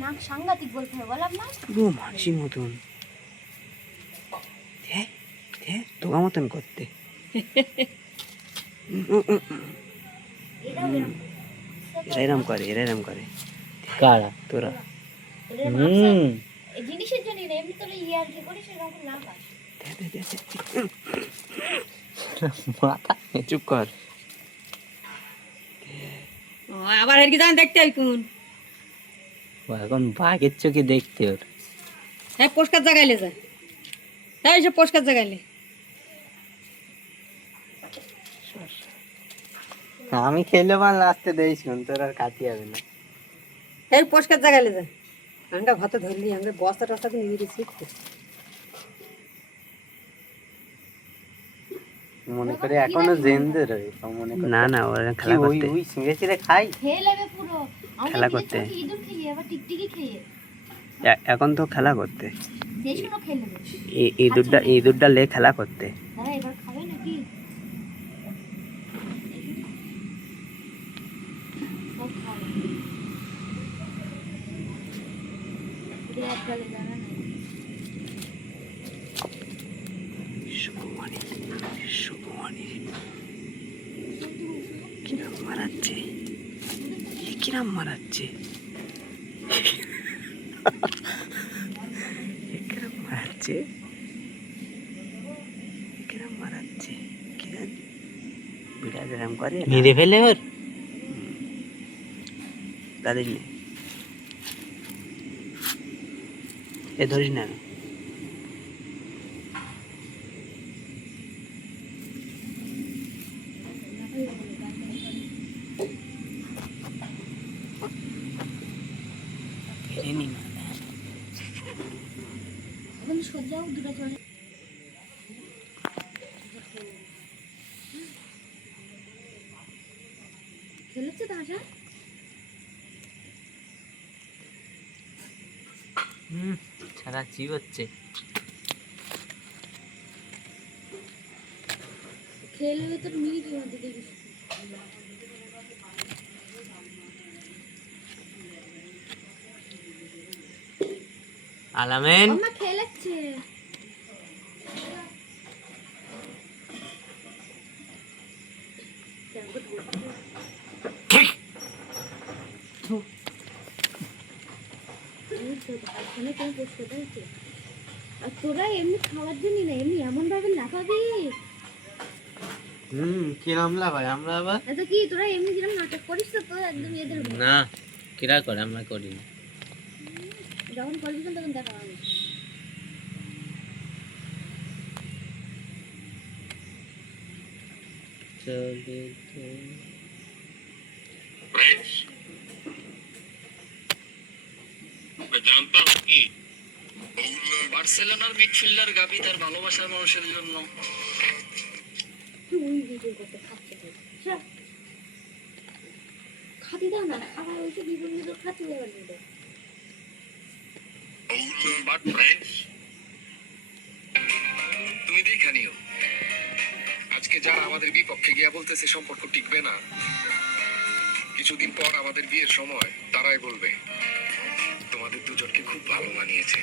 নাক সাংঘাতিক বলতে হবে বললাম না পুরো মানসির মতন তোকা মতন করতে এরাম করে কারা তোরা জিনিসের জন্য না এমনি তোরা ইয়ার কি করিস এরকম না পাস মাথা চুপ কর আবার আর কি জান দেখতে আই কোন এখন বাঘের চোখে দেখতে ওর হ্যাঁ পোস্কার জাগাইলে যা হ্যাঁ এসে পোস্কার জাগাইলে আমি খেলে ভালো আসতে দেই শুন তোর আর কাটি হবে না হ্যাঁ পোস্কার জাগাইলে যা আমরা ভাতে ধরলি আমরা বস্তা টস্তা নিয়ে গেছি মনে করে এখনো জেন্দে রয়েছে মনে করে না ওরা খেলা করতে ওই ছিঁড়ে ছিঁড়ে খাই খেয়ে নেবে পুরো খেলা করতে ইঁদুর খেয়ে আবার টিকটিকি খেয়ে এখন তো খেলা করতে সেই শুনো খেয়ে নেবে ইঁদুরটা লে খেলা করতে হ্যাঁ এবার খাবে নাকি সব খাবে বিরাট গালে জানা নাই শুভমানি কিরাম মারাচ্ছে কিরাম মারাচ্ছে বিড়াল এরম করে মেরে ফেলে ওর তাদের এ ধরিস না এখন সোজাও দুটো চলে খেলেছে দাঁড়া সারা চিপ হচ্ছে খেলে তোর মিনিট মধ্যে দেখিস আলামেন আমা খেলেছে আর তোরা এমনি খাওয়ার জন্য না এমনি এমন ভাবে না খাবি কিরাম ভাই আমরা আবার এটা কি তোরা এমনি যেরকম নাটক করিস তো একদম এদের না কিরা করে আমরা করি না যখন করবি তখন দেখা হবে জানতাম কি বার্সেলোনার মিডফিল্ডার গাবি তার ভালোবাসার মানুষের জন্য তুই ভিডিও করতে খাচ্ছে খাতি দাও না খাবার হয়েছে বিভিন্ন খাতি দেওয়ার দিল বাট ফ্রেন্ডস তুমি দেখে নিও আজকে যারা আমাদের বিপক্ষে গিয়া বলতেছে সম্পর্ক টিকবে না কিছুদিন পর আমাদের বিয়ের সময় তারাই বলবে তোমাদের দুজনকে খুব ভালো মানিয়েছে